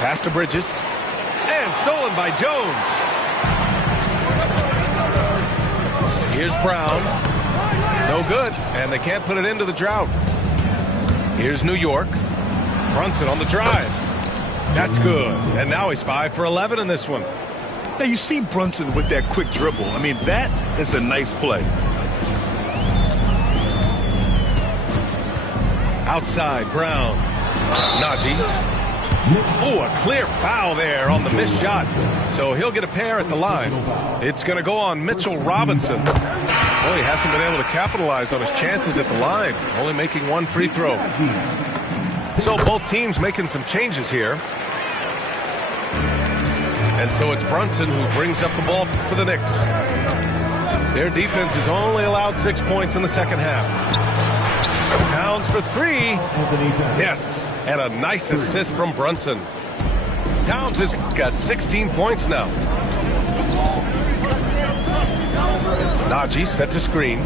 Pass to Bridges. And stolen by Jones. Here's Brown. No good. And they can't put it into the drought. Here's New York. Brunson on the drive. That's good. And now he's 5 for 11 in this one. Now you see Brunson with that quick dribble. I mean, that is a nice play. Outside, Brown. Najee. Oh, a clear foul there on the missed shot. So he'll get a pair at the line. It's going to go on Mitchell Robinson. Well, he hasn't been able to capitalize on his chances at the line, only making 1 free throw. So both teams making some changes here. And so it's Brunson who brings up the ball for the Knicks. Their defense has only allowed 6 points in the second half. Towns for 3. Yes, and a nice assist from Brunson. Towns has got 16 points now. Najee set to screen.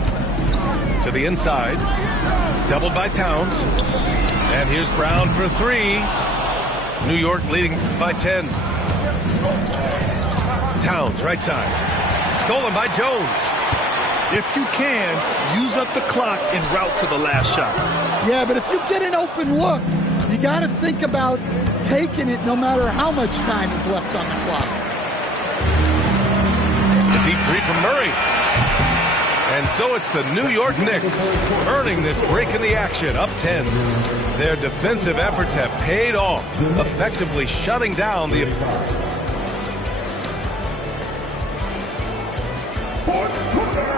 To the inside. Doubled by Towns. And here's Brown for 3. New York leading by 10. Towns, right side. Stolen by Jones. If you can, use up the clock en route to the last shot. Yeah, but if you get an open look, you got to think about taking it no matter how much time is left on the clock. The deep 3 from Murray. And so it's the New York Knicks earning this break in the action, up 10. Their defensive efforts have paid off, effectively shutting down the...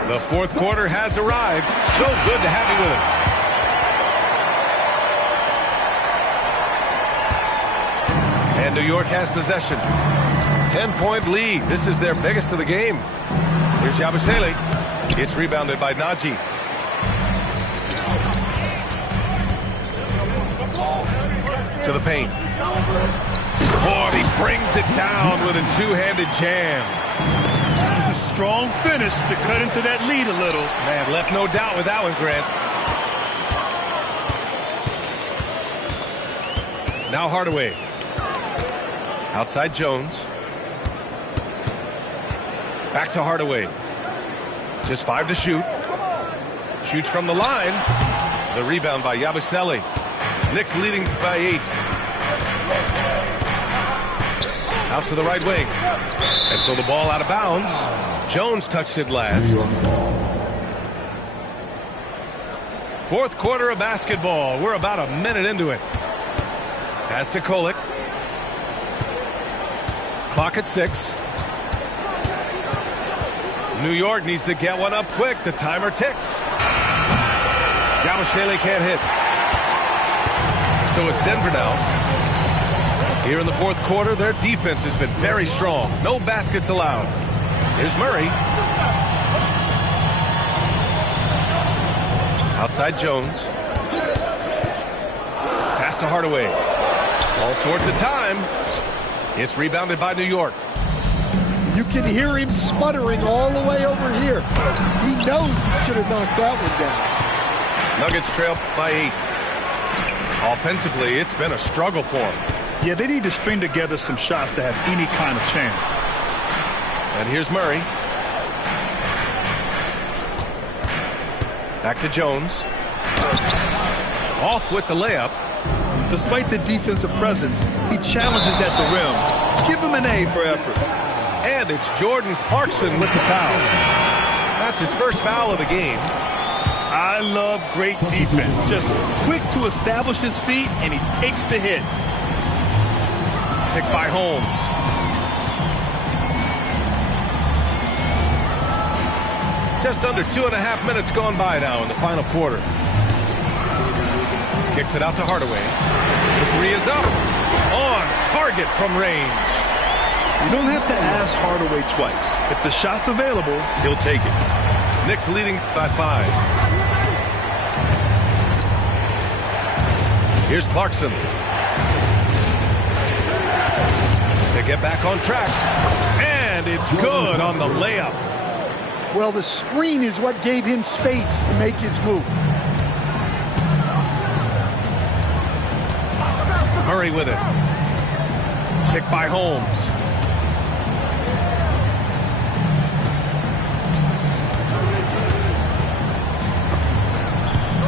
The fourth quarter has arrived. So good to have you with us. And New York has possession. 10-point lead. This is their biggest of the game. Here's Yabusele. It's rebounded by Najee. To the paint. Oh, he brings it down with a two-handed jam. Strong finish to cut into that lead a little. Man, left no doubt with that one, Grant. Now Hardaway. Outside Jones. Back to Hardaway. Just 5 to shoot. Shoots from the line. The rebound by Yabusele. Knicks leading by 8. Out to the right wing. And so the ball out of bounds. Jones touched it last. Fourth quarter of basketball. We're about a minute into it. Pass to Kolek. Clock at 6. New York needs to get one up quick. The timer ticks. Yabusele can't hit. So it's Denver now. Here in the fourth quarter, their defense has been very strong. No baskets allowed. Here's Murray. Outside Jones. Pass to Hardaway. All sorts of time. It's rebounded by New York. You can hear him sputtering all the way over here. He knows he should have knocked that one down. Nuggets trail by 8. Offensively, it's been a struggle for them. Yeah, they need to string together some shots to have any kind of chance. And here's Murray. Back to Jones. Off with the layup. Despite the defensive presence, he challenges at the rim. Give him an A for effort. And it's Jordan Clarkson with the foul. That's his first foul of the game. I love great defense. Just quick to establish his feet, and he takes the hit. Picked by Holmes. Just under 2.5 minutes gone by now in the final quarter. Kicks it out to Hardaway. The three is up. On target from range. You don't have to ask Hardaway twice. If the shot's available, he'll take it. Knicks leading by 5. Here's Clarkson. To get back on track. And it's good on the layup. Well, the screen is what gave him space to make his move. Murray with it. Picked by Holmes.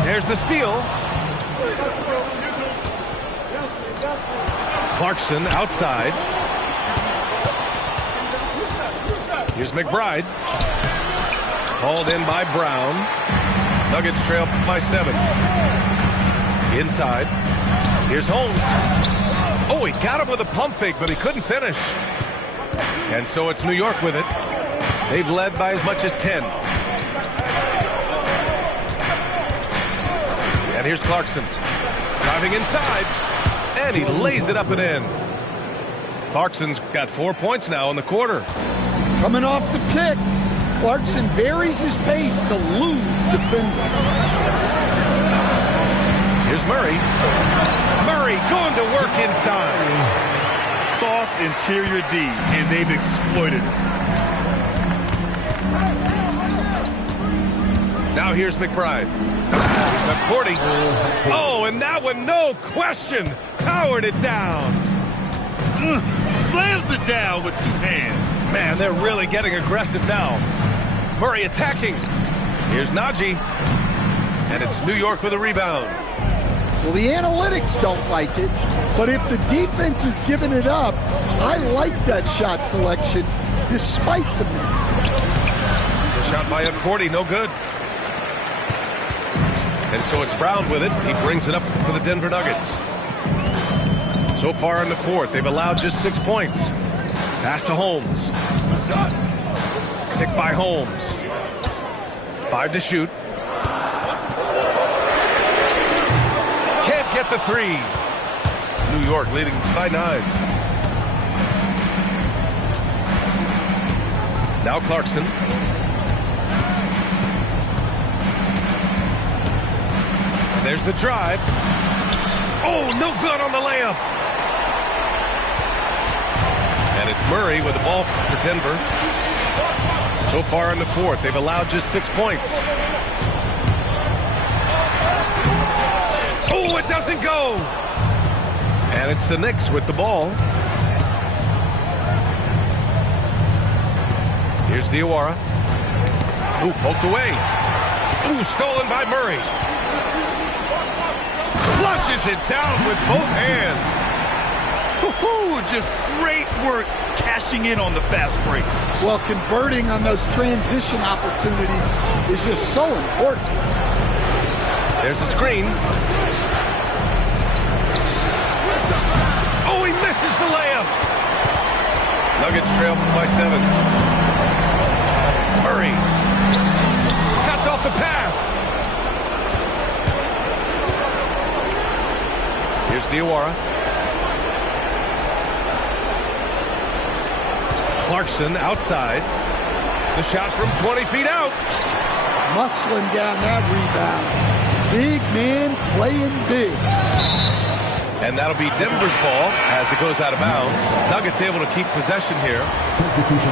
There's the steal. Clarkson outside. Here's McBride. Hauled in by Brown. Nuggets trail by 7. Inside. Here's Holmes. Oh, he got him with a pump fake, but he couldn't finish. And so it's New York with it. They've led by as much as 10. And here's Clarkson. Driving inside. And he lays it up and in. Clarkson's got 4 points now in the quarter. Coming off the pick, Clarkson varies his pace to lose defenders. Here's Murray. Murray going to work inside. Soft interior D, and they've exploited it. Now here's McBride. He's up 40. Oh, and that one, no question, powered it down. Slams it down with 2 hands. Man, they're really getting aggressive now. Murray attacking. Here's Najee. And it's New York with a rebound. Well, the analytics don't like it, but if the defense is giving it up, I like that shot selection despite the miss. The shot by Cordy, no good. And so it's Brown with it. He brings it up for the Denver Nuggets. So far in the fourth, they've allowed just 6 points. Pass to Holmes. Picked by Holmes. 5 to shoot. Can't get the 3. New York leading by 9. Now Clarkson. And there's the drive. Oh, no good on the layup. And it's Murray with the ball for Denver. So far in the fourth, they've allowed just 6 points. Oh, it doesn't go. And it's the Knicks with the ball. Here's Diawara. Ooh, poked away. Ooh, stolen by Murray. Flushes it down with both hands. Woo-hoo, just great work cashing in on the fast break. Well, converting on those transition opportunities is just so important. There's the screen. Oh, he misses the layup. Nuggets trail by 7. Murray cuts off the pass. Here's Diawara. Clarkson outside. The shot from 20 feet out. Muscling down that rebound. Big man playing big. And that'll be Denver's ball as it goes out of bounds. Nuggets able to keep possession here.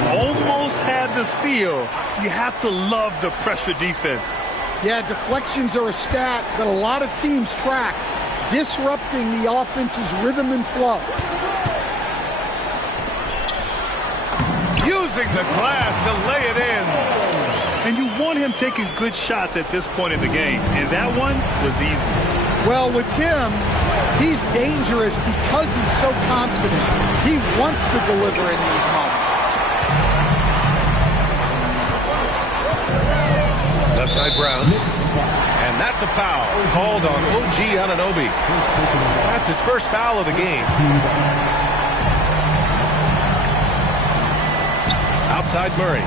Almost had the steal. You have to love the pressure defense. Yeah, deflections are a stat that a lot of teams track, disrupting the offense's rhythm and flow. Using the glass to lay it in. And you want him taking good shots at this point in the game. And that one was easy. Well, with him, he's dangerous because he's so confident. He wants to deliver in these moments. Left side Brown. And that's a foul called on OG Anunoby. That's his first foul of the game. Outside Murray.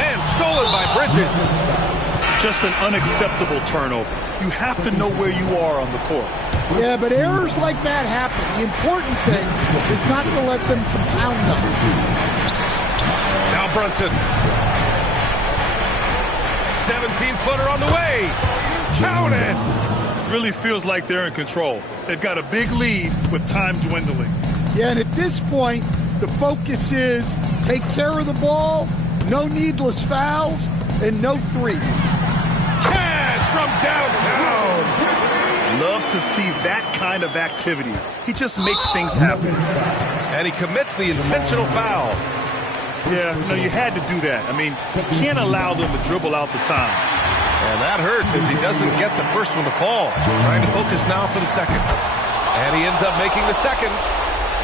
And stolen by Bridges. Just an unacceptable turnover. You have to know where you are on the court. Yeah, but errors like that happen. The important thing is not to let them compound them. Now Brunson. 17-footer on the way. Count it. Really feels like they're in control. They've got a big lead with time dwindling. Yeah, and at this point, the focus is take care of the ball, no needless fouls, and no threes. Cash from downtown. Love to see that kind of activity. He just makes things happen. And he commits the intentional foul. Yeah, no, you had to do that. I mean, you can't allow them to dribble out the time. And that hurts as he doesn't get the first one to fall. Trying to focus now for the second. And he ends up making the second.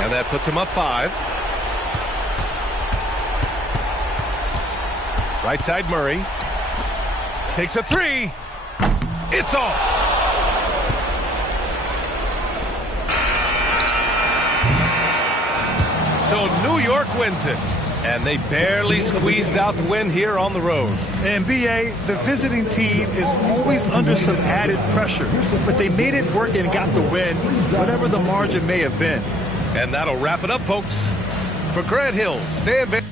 And that puts him up 5. Right side Murray. Takes a 3. It's off. So New York wins it. And they barely squeezed out the win here on the road. And BA, the visiting team is always under some added pressure. But they made it work and got the win, whatever the margin may have been. And that'll wrap it up, folks. For Grant Hill, Stan Van